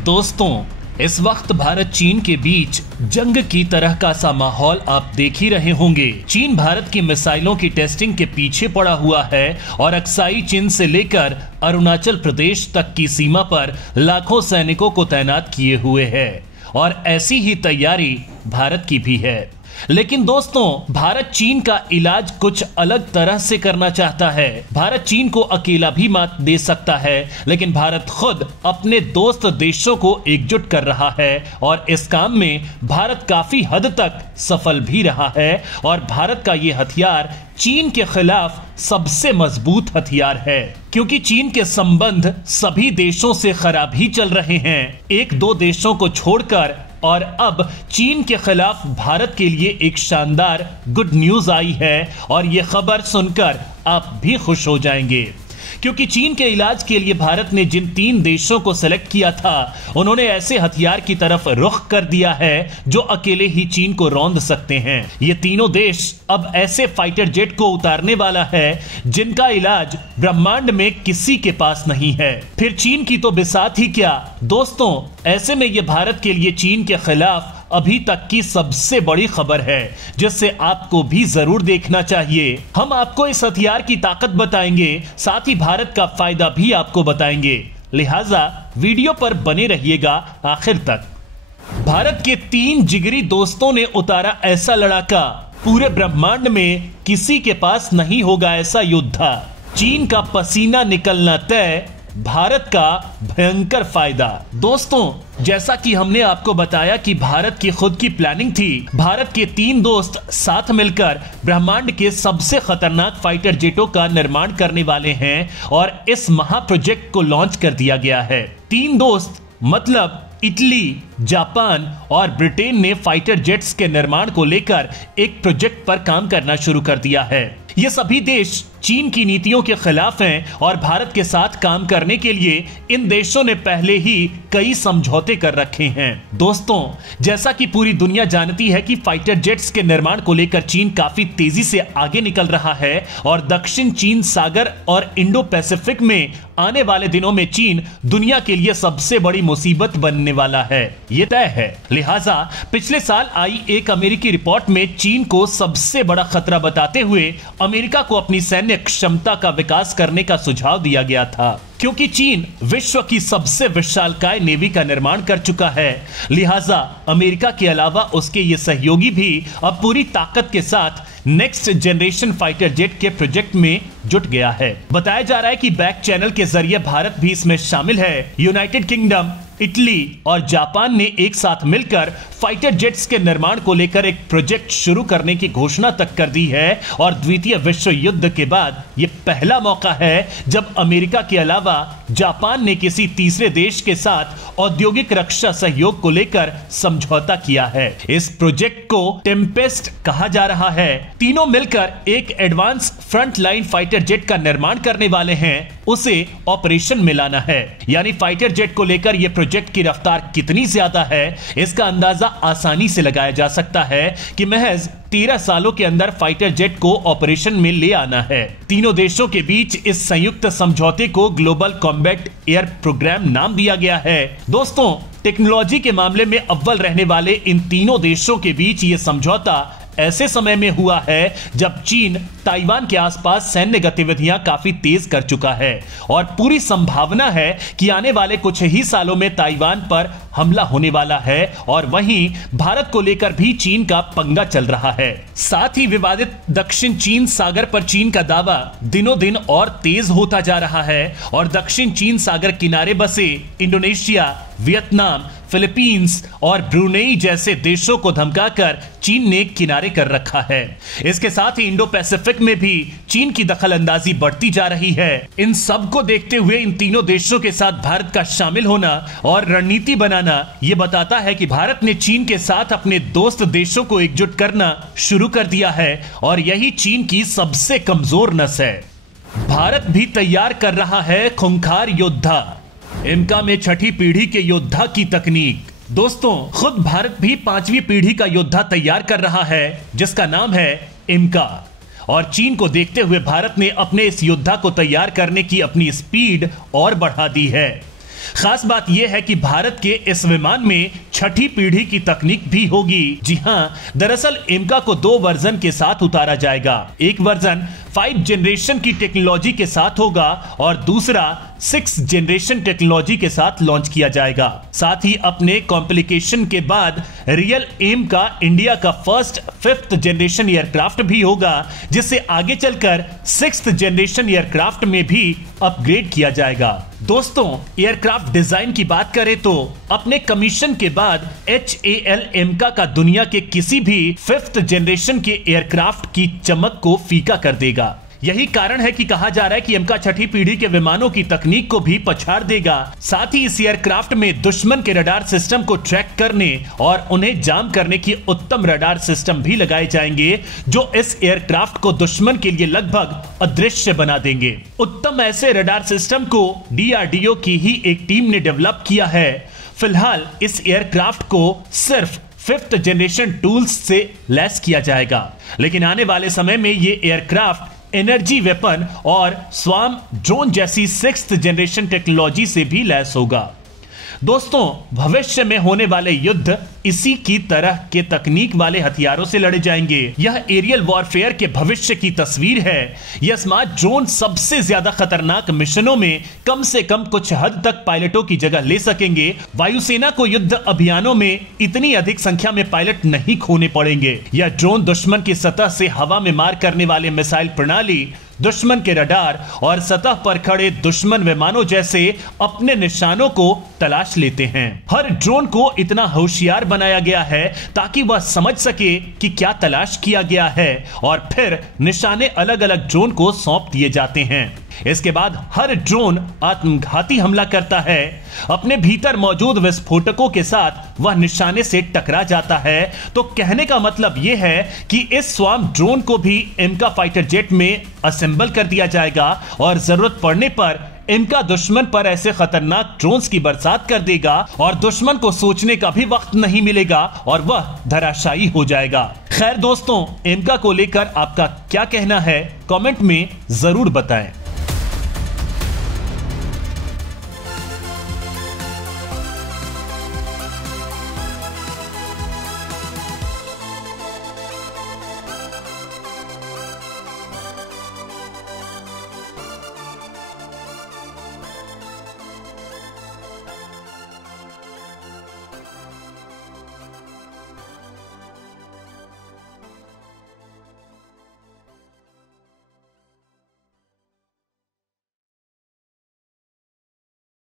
दोस्तों, इस वक्त भारत चीन के बीच जंग की तरह का सा माहौल आप देख ही रहे होंगे। चीन भारत की मिसाइलों की टेस्टिंग के पीछे पड़ा हुआ है और अक्साई चीन से लेकर अरुणाचल प्रदेश तक की सीमा पर लाखों सैनिकों को तैनात किए हुए है और ऐसी ही तैयारी भारत की भी है। लेकिन दोस्तों, भारत चीन का इलाज कुछ अलग तरह से करना चाहता है। भारत चीन को अकेला भी मात दे सकता है, लेकिन भारत खुद अपने दोस्त देशों को एकजुट कर रहा है और इस काम में भारत काफी हद तक सफल भी रहा है और भारत का ये हथियार चीन के खिलाफ सबसे मजबूत हथियार है, क्योंकि चीन के संबंध सभी देशों से खराब ही चल रहे हैं, एक दो देशों को छोड़कर। और अब चीन के खिलाफ भारत के लिए एक शानदार गुड न्यूज आई है और यह खबर सुनकर आप भी खुश हो जाएंगे, क्योंकि चीन के इलाज के लिए भारत ने जिन 3 देशों को सिलेक्ट किया था, उन्होंने ऐसे हथियार की तरफ रुख कर दिया है जो अकेले ही चीन को रौंद सकते हैं। ये तीनों देश अब ऐसे फाइटर जेट को उतारने वाला है जिनका इलाज ब्रह्मांड में किसी के पास नहीं है। फिर चीन की तो बिसात ही क्या दोस्तों, ऐसे में ये भारत के लिए चीन के खिलाफ अभी तक की सबसे बड़ी खबर है, जिससे आपको भी जरूर देखना चाहिए। हम आपको इस हथियार की ताकत बताएंगे, साथ ही भारत का फायदा भी आपको बताएंगे, लिहाजा वीडियो पर बने रहिएगा आखिर तक। भारत के 3 जिगरी दोस्तों ने उतारा ऐसा लड़ाका, पूरे ब्रह्मांड में किसी के पास नहीं होगा ऐसा योद्धा। चीन का पसीना निकलना तय, भारत का भयंकर फायदा। दोस्तों, जैसा कि हमने आपको बताया कि भारत की खुद की प्लानिंग थी, भारत के 3 दोस्त साथ मिलकर ब्रह्मांड के सबसे खतरनाक फाइटर जेटों का निर्माण करने वाले हैं और इस महा प्रोजेक्ट को लॉन्च कर दिया गया है। 3 दोस्त मतलब इटली, जापान और ब्रिटेन ने फाइटर जेट्स के निर्माण को लेकर एक प्रोजेक्ट पर काम करना शुरू कर दिया है। ये सभी देश चीन की नीतियों के खिलाफ हैं और भारत के साथ काम करने के लिए इन देशों ने पहले ही कई समझौते कर रखे हैं। दोस्तों, जैसा कि पूरी दुनिया जानती है कि फाइटर जेट्स के निर्माण को लेकर चीन काफी तेजी से आगे निकल रहा है और दक्षिण चीन सागर और इंडो पैसिफिक में आने वाले दिनों में चीन दुनिया के लिए सबसे बड़ी मुसीबत बनने वाला है, ये तय है। लिहाजा पिछले साल आई एक अमेरिकी रिपोर्ट में चीन को सबसे बड़ा खतरा बताते हुए अमेरिका को अपनी सैन्य क्षमता का विकास करने का सुझाव दिया गया था, क्योंकि चीन विश्व की सबसे विशालकाय नेवी का निर्माण कर चुका है। लिहाजा अमेरिका के अलावा उसके ये सहयोगी भी अब पूरी ताकत के साथ नेक्स्ट जनरेशन फाइटर जेट के प्रोजेक्ट में जुट गया है। बताया जा रहा है कि बैक चैनल के जरिए भारत भी इसमें शामिल है। यूनाइटेड किंगडम, इटली और जापान ने एक साथ मिलकर फाइटर जेट्स के निर्माण को लेकर एक प्रोजेक्ट शुरू करने की घोषणा तक कर दी है और द्वितीय विश्व युद्ध के बाद यह पहला मौका है जब अमेरिका के अलावा जापान ने किसी तीसरे देश के साथ औद्योगिक रक्षा सहयोग को लेकर समझौता किया है। इस प्रोजेक्ट को टेम्पेस्ट कहा जा रहा है। तीनों मिलकर एक advance front line fighter jet का निर्माण करने वाले हैं, उसे ऑपरेशन में लाना है। यानी फाइटर जेट को लेकर यह प्रोजेक्ट की रफ्तार कितनी ज्यादा है, इसका अंदाजा आसानी से लगाया जा सकता है कि महज 13 सालों के अंदर फाइटर जेट को ऑपरेशन में ले आना है। तीनों देशों के बीच इस संयुक्त समझौते को ग्लोबल कॉम्बैट एयर प्रोग्राम नाम दिया गया है। दोस्तों, टेक्नोलॉजी के मामले में अव्वल रहने वाले इन तीनों देशों के बीच यह समझौता ऐसे समय में हुआ है जब चीन ताइवान के आसपास सैन्य गतिविधियां काफी तेज कर चुका है और पूरी संभावना है कि आने वाले कुछ ही सालों में ताइवान पर हमला होने वाला है और वहीं भारत को लेकर भी चीन का पंगा चल रहा है। साथ ही विवादित दक्षिण चीन सागर पर चीन का दावा दिनों दिन और तेज होता जा रहा है और दक्षिण चीन सागर किनारे बसे इंडोनेशिया, वियतनाम, फिलीपींस और ब्रुनेई जैसे देशों को धमकाकर चीन ने किनारे कर रखा है। इसके साथ ही इंडो पैसिफिक में भी चीन की दखलंदाजी बढ़ती जा रही है। इन सब को देखते हुए इन तीनों देशों के साथ भारत का शामिल होना और रणनीति बनाना यह बताता है कि भारत ने चीन के साथ अपने दोस्त देशों को एकजुट करना शुरू कर दिया है और यही चीन की सबसे कमजोर नस है। भारत भी तैयार कर रहा है खूंखार योद्धा, इमका में 6ठी पीढ़ी के योद्धा की तकनीक। दोस्तों, खुद भारत भी 5वीं पीढ़ी का योद्धा तैयार कर रहा है जिसका नाम है इमका। और चीन को देखते हुए भारत ने अपने इस योद्धा को तैयार करने की अपनी स्पीड और बढ़ा दी है। खास बात यह है कि भारत के इस विमान में 6ठी पीढ़ी की तकनीक भी होगी। जी हां, दरअसल एमका को 2 वर्जन के साथ उतारा जाएगा। एक वर्जन 5 जनरेशन की टेक्नोलॉजी के साथ होगा और दूसरा 6 जनरेशन टेक्नोलॉजी के साथ लॉन्च किया जाएगा। साथ ही अपने कॉम्प्लिकेशन के बाद रियल एम का इंडिया का फर्स्ट 5th जनरेशन एयरक्राफ्ट भी होगा, जिससे आगे चलकर 6th जनरेशन एयरक्राफ्ट में भी अपग्रेड किया जाएगा। दोस्तों, एयरक्राफ्ट डिजाइन की बात करें तो अपने कमीशन के बाद HAL एमका का दुनिया के किसी भी 5th जनरेशन के एयरक्राफ्ट की चमक को फीका कर देगा। यही कारण है कि कहा जा रहा है कि एमका 6ठी पीढ़ी के विमानों की तकनीक को भी पछाड़ देगा। साथ ही इस एयरक्राफ्ट में दुश्मन के रडार सिस्टम को ट्रैक करने और उन्हें जाम करने की उत्तम रडार सिस्टम भी लगाए जाएंगे, जो इस एयरक्राफ्ट को दुश्मन के लिए लगभग अदृश्य बना देंगे। उत्तम ऐसे रडार सिस्टम को DRDO की ही एक टीम ने डेवलप किया है। फिलहाल इस एयरक्राफ्ट को सिर्फ 5th जनरेशन टूल्स से लैस किया जाएगा, लेकिन आने वाले समय में ये एयरक्राफ्ट एनर्जी वेपन और स्वार्म ड्रोन जैसी 6th जनरेशन टेक्नोलॉजी से भी लैस होगा। दोस्तों, भविष्य में होने वाले युद्ध इसी की तरह के तकनीक वाले हथियारों से लड़े जाएंगे। यह एरियल वॉरफेयर के भविष्य की तस्वीर है। यह स्मार्ट ड्रोन सबसे ज्यादा खतरनाक मिशनों में कम से कम कुछ हद तक पायलटों की जगह ले सकेंगे। वायुसेना को युद्ध अभियानों में इतनी अधिक संख्या में पायलट नहीं खोने पड़ेंगे। यह ड्रोन दुश्मन की सतह से हवा में मार करने वाले मिसाइल प्रणाली, दुश्मन के रडार और सतह पर खड़े दुश्मन विमानों जैसे अपने निशानों को तलाश लेते हैं। हर ड्रोन को इतना होशियार बनाया गया है ताकि वह समझ सके कि क्या तलाश किया गया है और फिर निशाने अलग अलग ड्रोन को सौंप दिए जाते हैं। इसके बाद हर ड्रोन आत्मघाती हमला करता है। अपने भीतर मौजूद विस्फोटकों के साथ वह निशाने से टकरा जाता है। तो कहने का मतलब यह है कि इस स्वार्म ड्रोन को भी एमका फाइटर जेट में असेंबल कर दिया जाएगा और जरूरत पड़ने पर एमका दुश्मन पर ऐसे खतरनाक ड्रोन्स की बरसात कर देगा और दुश्मन को सोचने का भी वक्त नहीं मिलेगा और वह धराशायी हो जाएगा। खैर दोस्तों, एमका को लेकर आपका क्या कहना है, कमेंट में जरूर बताएं।